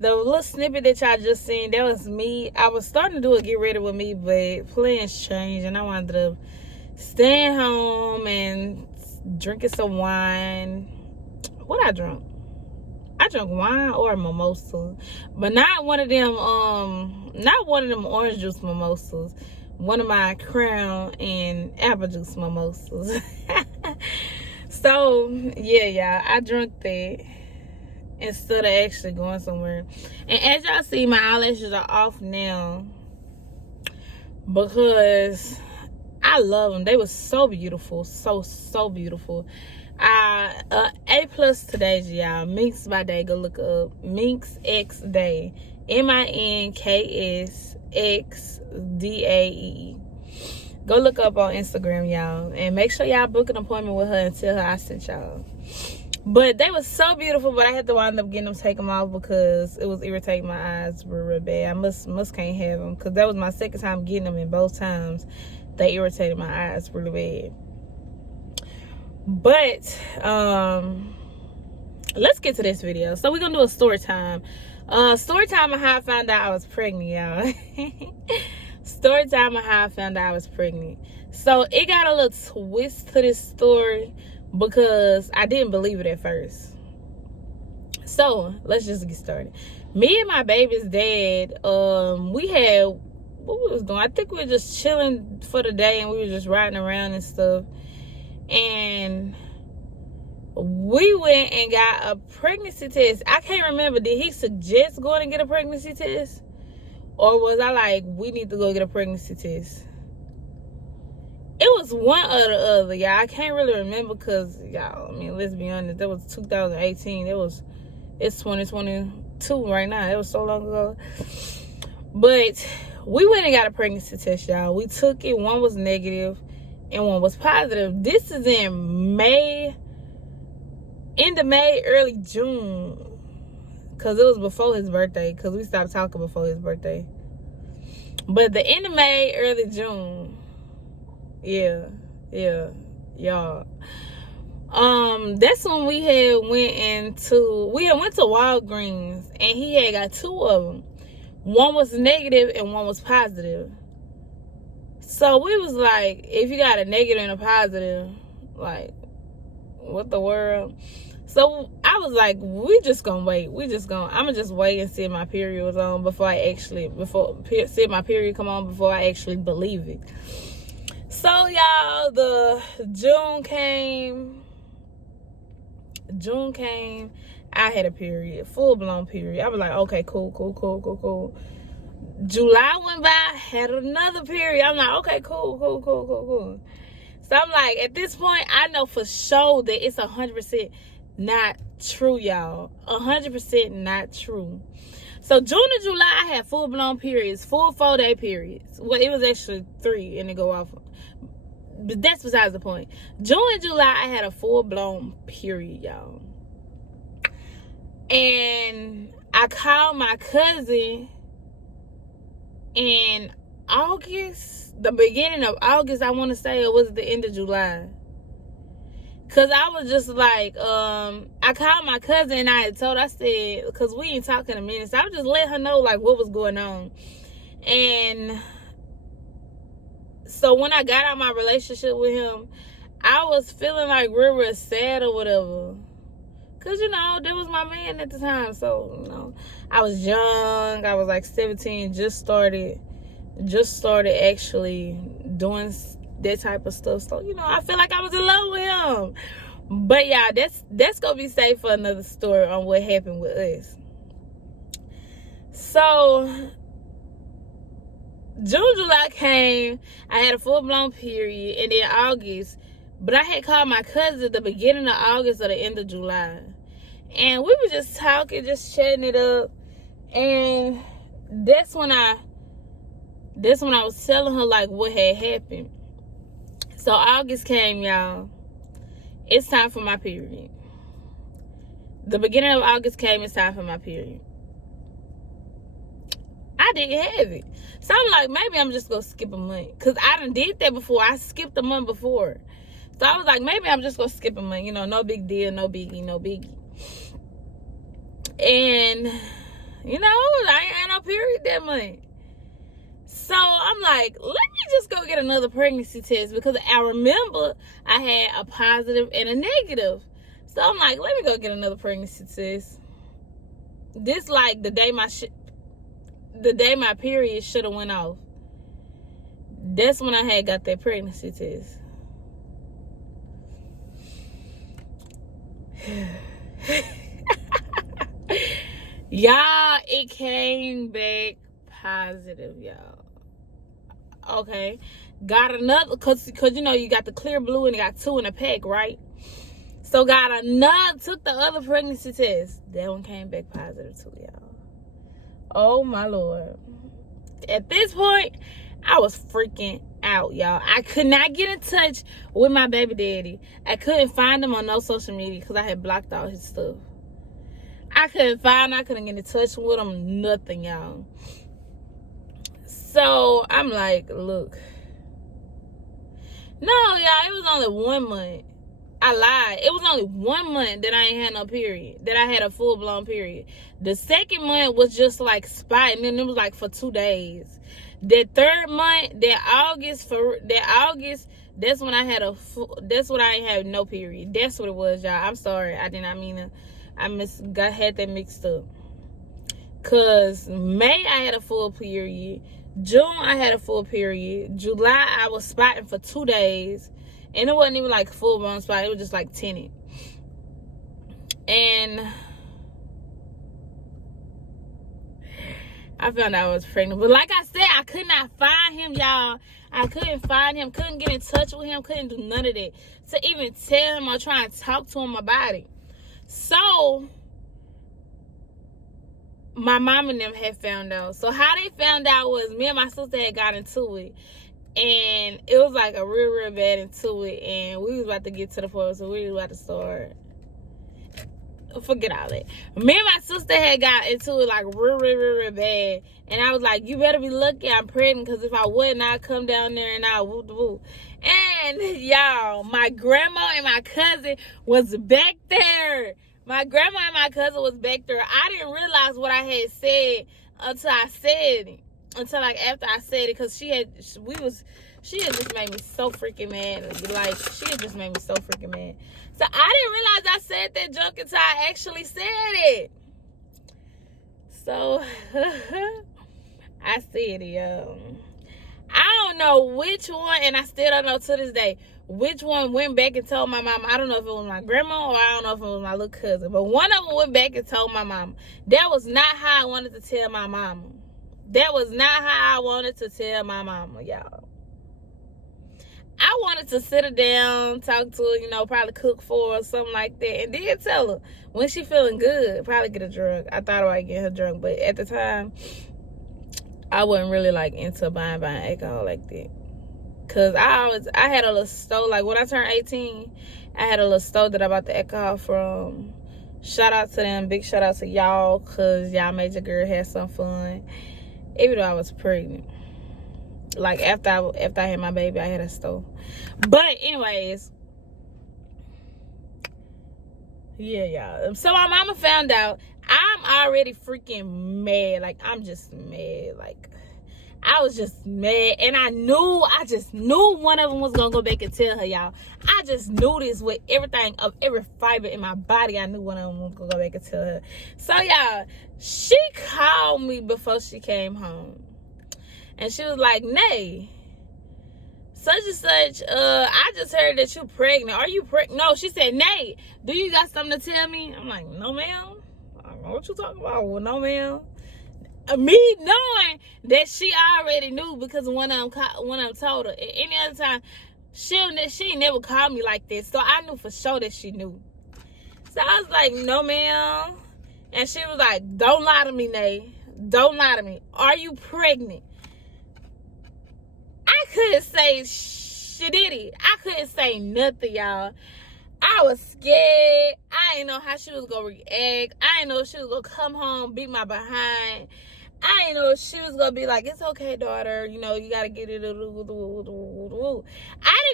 The little snippet that y'all just seen, that was me. I was starting to do a get ready with me, but plans changed, and I wanted to stay home and drinking some wine. What I drunk? I drank wine or a mimosa, but not one of them. Not one of them orange juice mimosas. One of my Crown and apple juice mimosas. So yeah, y'all, I drank that instead of actually going somewhere. And as y'all see, my eyelashes are off now because I love them. They were so beautiful, so beautiful. A plus today, y'all. Minx by Day. Go look up Minx X Day. MINKSXDAE. Go look up on Instagram, y'all, and make sure y'all book an appointment with her and tell her I sent y'all. But they were so beautiful, but I had to wind up getting them taken off because it was irritating my eyes real bad. I must can't have them because that was my second time getting them, and both times they irritated my eyes really bad. But let's get to this video. So we're gonna do a story time. Story time of how I found out I was pregnant, y'all. Story time of how I found out I was pregnant. So it got a little twist to this story because I didn't believe it at first. So let's just get started. Me and my baby's dad, we had, what we was doing? I think we were just chilling for the day, and we were just riding around and stuff. And we went and got a pregnancy test. I can't remember. Did he suggest going and get a pregnancy test? Or was I like, we need to go get a pregnancy test? It was one or the other, y'all. I can't really remember because, y'all, I mean, let's be honest. That was 2018. It's 2022 right now. It was so long ago. But we went and got a pregnancy test, y'all. We took it. One was negative and one was positive. This is in May, end of May, early June. Because it was before his birthday. Because we stopped talking before his birthday. But the end of May, early June. Yeah, y'all. That's when we went to Walgreens. And he had got two of them. One was negative and one was positive. So we was like, if you got a negative and a positive, like, what the world? So I was like, we just gonna wait. I'm gonna just wait and see if my period was on see if my period come on before I actually believe it. So y'all, the June came. I had a period, full blown period. I was like, okay, cool. July went by, had another period. I'm like, okay, cool. So I'm like, at this point, I know for sure that it's 100% not true, y'all. 100% not true. So June and July, I had full blown periods, full 4-day periods. Well, it was actually 3 and it go off. But that's besides the point. June and July, I had a full blown period, y'all. And I called my cousin in August, the beginning of August, I want to say, or was it the end of July? Because I was just like, I called my cousin and I said, because we ain't talking a minute, so I was just letting her know, like, what was going on. And so when I got out of my relationship with him, I was feeling like real sad or whatever. Because, that was my man at the time. So, I was young. I was like 17, just started actually doing that type of stuff. So, I feel like I was in love with him. But, yeah, that's going to be safe for another story on what happened with us. So, June, July came. I had a full-blown period. And then August. But I had called my cousin at the beginning of August or the end of July. And we were just talking, just chatting it up. And that's when I was telling her, like, what had happened. So August came, y'all. It's time for my period. The beginning of August came, it's time for my period. I didn't have it. So I'm like, maybe I'm just going to skip a month. Because I done did that before. I skipped a month before. So I was like, maybe I'm just going to skip a month. No big deal, no biggie. And You know, I ain't had no period that month. So I'm like, let me just go get another pregnancy test because I remember I had a positive and a negative. So I'm like, let me go get another pregnancy test. This like the day my period should have went off. That's when I had got that pregnancy test. Y'all, it came back positive, y'all. Okay, got another, cause you know you got the clear blue and you got 2 in a pack, right? So got another, took the other pregnancy test. That one came back positive too, y'all. Oh my Lord. At this point, I was freaking out, y'all. I could not get in touch with my baby daddy. I couldn't find him on no social media because I had blocked all his stuff. I couldn't get in touch with him, nothing, y'all. So I'm like, look. No, y'all, it was only 1 month. I lied. It was only 1 month that I ain't had no period, that I had a full-blown period. The second month was just like spotting, and it was like for 2 days. That third month, that August, that's when I had that's when I ain't had no period. That's what it was, y'all. I'm sorry. I did not mean to. Had that mixed up. Cause May I had a full period. June I had a full period. July I was spotting for 2 days. And it wasn't even like a full blown spot. It was just like tinted. And I found out I was pregnant. But like I said, I could not find him, y'all. I couldn't find him. Couldn't get in touch with him. Couldn't do none of that. To even tell him or try and talk to him about it. So my mom and them had found out. So how they found out was me and my sister had got into it. And it was like a real bad into it. And we was about to get to the point, so we was about to start. Forget all that. Me and my sister had got into it like real bad. And I was like, you better be lucky I'm pregnant, because if I wouldn't, I'd come down there and I'd woo. And y'all, my grandma and my cousin was back there. My grandma and my cousin was back there. I didn't realize what I had said until I said it. Until like after I said it, because she had just made me so freaking mad. Like, she had just made me so freaking mad. So I didn't realize I said that junk until I actually said it. So I said it, I don't know which one, and I still don't know to this day which one went back and told my mom. I don't know if it was my grandma or I don't know if it was my little cousin, but one of them went back and told my mom. That was not how I wanted to tell my mama. That was not how I wanted to tell my mama, y'all. I wanted to sit her down, talk to her, you know, probably cook for her or something like that. And then tell her when she feeling good, probably get her drunk. I thought about getting her drunk, but at the time, I wasn't really like into buying alcohol like that. Cause I had a little store, like when I turned 18, I had a little store that I bought the alcohol from. Shout out to them, big shout out to y'all, cause y'all made your girl have some fun. Even though I was pregnant. Like after I had my baby, I had a store. But anyways, yeah, y'all. So my mama found out. I'm already freaking mad. Like, I'm just mad. Like, I was just mad. And I just knew one of them was going to go back and tell her, y'all. I just knew this with everything, of every fiber in my body. I knew one of them was going to go back and tell her. So, y'all, she called me before she came home. And she was like, Nay, such and such, I just heard that you pregnant. Are you pregnant? No, she said, Nay, do you got something to tell me? I'm like, no, ma'am. I don't know what you talking about. Well, no, ma'am. Me knowing that she already knew because one of them told her. Any other time, she never called me like this. So I knew for sure that she knew. So I was like, no, ma'am. And she was like, don't lie to me, Nay. Don't lie to me. Are you pregnant? I couldn't say shitty. I couldn't say nothing, y'all. I was scared. I didn't know how she was going to react. I didn't know if she was going to come home, beat my behind. I didn't know if she was going to be like, it's okay, daughter. You know, you got to get it. I didn't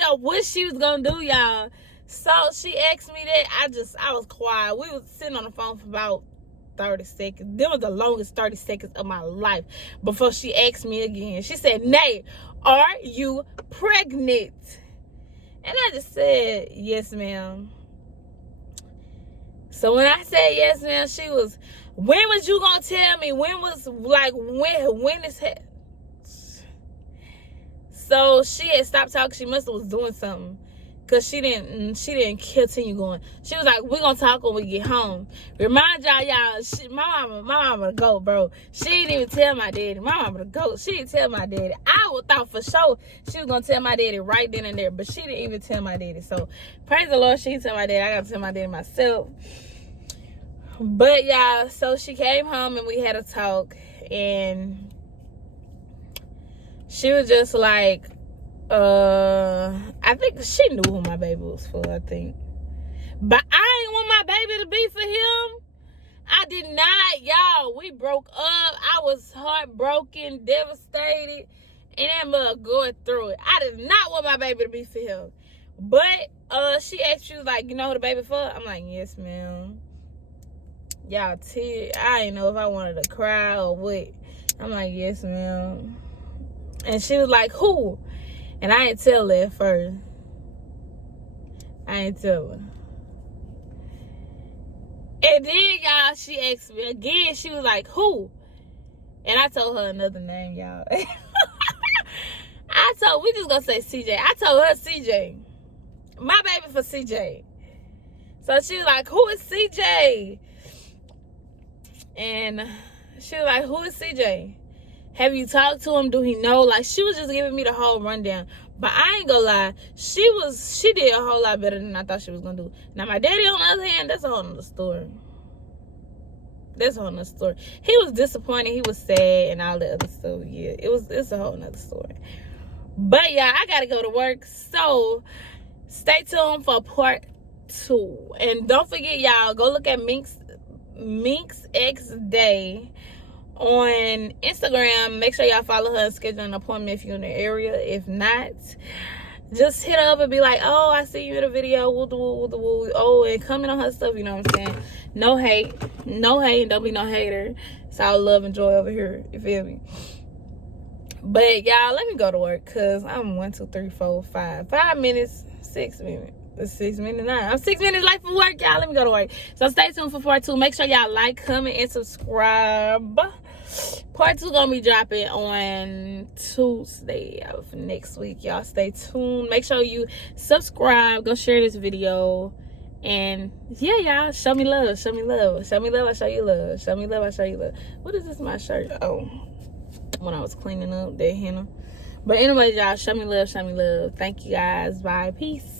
know what she was going to do, y'all. So she asked me that. I was quiet. We was sitting on the phone for about 30 seconds. That was the longest 30 seconds of my life before she asked me again. She said, Nay, are you pregnant? And I just said, yes, ma'am. So when I said yes, ma'am, she was, when was you gonna tell me? When is it? So she had stopped talking. She must have was doing something. Cause she didn't continue going. She was like, "We're gonna talk when we get home." Remind y'all, my mama the goat, bro. She didn't even tell my daddy. My mama the goat. She didn't tell my daddy. I would thought for sure she was gonna tell my daddy right then and there, but she didn't even tell my daddy. So praise the Lord, she didn't tell my daddy. I gotta tell my daddy myself. But y'all, so she came home and we had a talk, and she was just like, I think she knew who my baby was for, I think. But I ain't want my baby to be for him. I did not, y'all. We broke up. I was heartbroken, devastated, and that mother going through it. I did not want my baby to be for him. But she asked, she was like, you know who the baby for? I'm like, yes, ma'am. Y'all, I didn't know if I wanted to cry or what. I'm like, yes, ma'am. And she was like, who? And I didn't tell her at first. I didn't tell her. And then, y'all, she asked me again. She was like, who? And I told her another name, y'all. We just gonna say CJ. I told her CJ. My baby for CJ. So she was like, who is CJ? And she was like, who is CJ? Have you talked to him? Do he know? Like, she was just giving me the whole rundown. But I ain't gonna lie, she did a whole lot better than I thought she was gonna do. Now my daddy, on the other hand, that's a whole nother story. That's a whole nother story. He was disappointed, he was sad, and all the other stuff. Yeah, it's a whole nother story. But yeah, I gotta go to work. So stay tuned for part 2. And don't forget, y'all, go look at Minx X Day on Instagram. Make sure y'all follow her and schedule an appointment if you're in the area. If not, just hit her up and be like, oh, I see you in a video, oh, and comment on her stuff, you know what I'm saying? No hate, don't be no hater. It's all love and joy over here, you feel me? But y'all, let me go to work, because I'm 1, 2, 3, 4, 5 minutes, 6 minutes. It's 6 minutes now. I'm 6 minutes late for work, y'all. Let me go to work. So stay tuned for part 2. Make sure y'all like, comment, and subscribe. Part 2 gonna be dropping on Tuesday of next week. Y'all stay tuned. Make sure you subscribe. Go share this video. And yeah, y'all, show me love. Show me love. Show me love, I show you love. Show me love, I show you love. What is this, my shirt? Oh, when I was cleaning up that henna. But anyway, y'all, show me love, show me love. Thank you guys. Bye. Peace.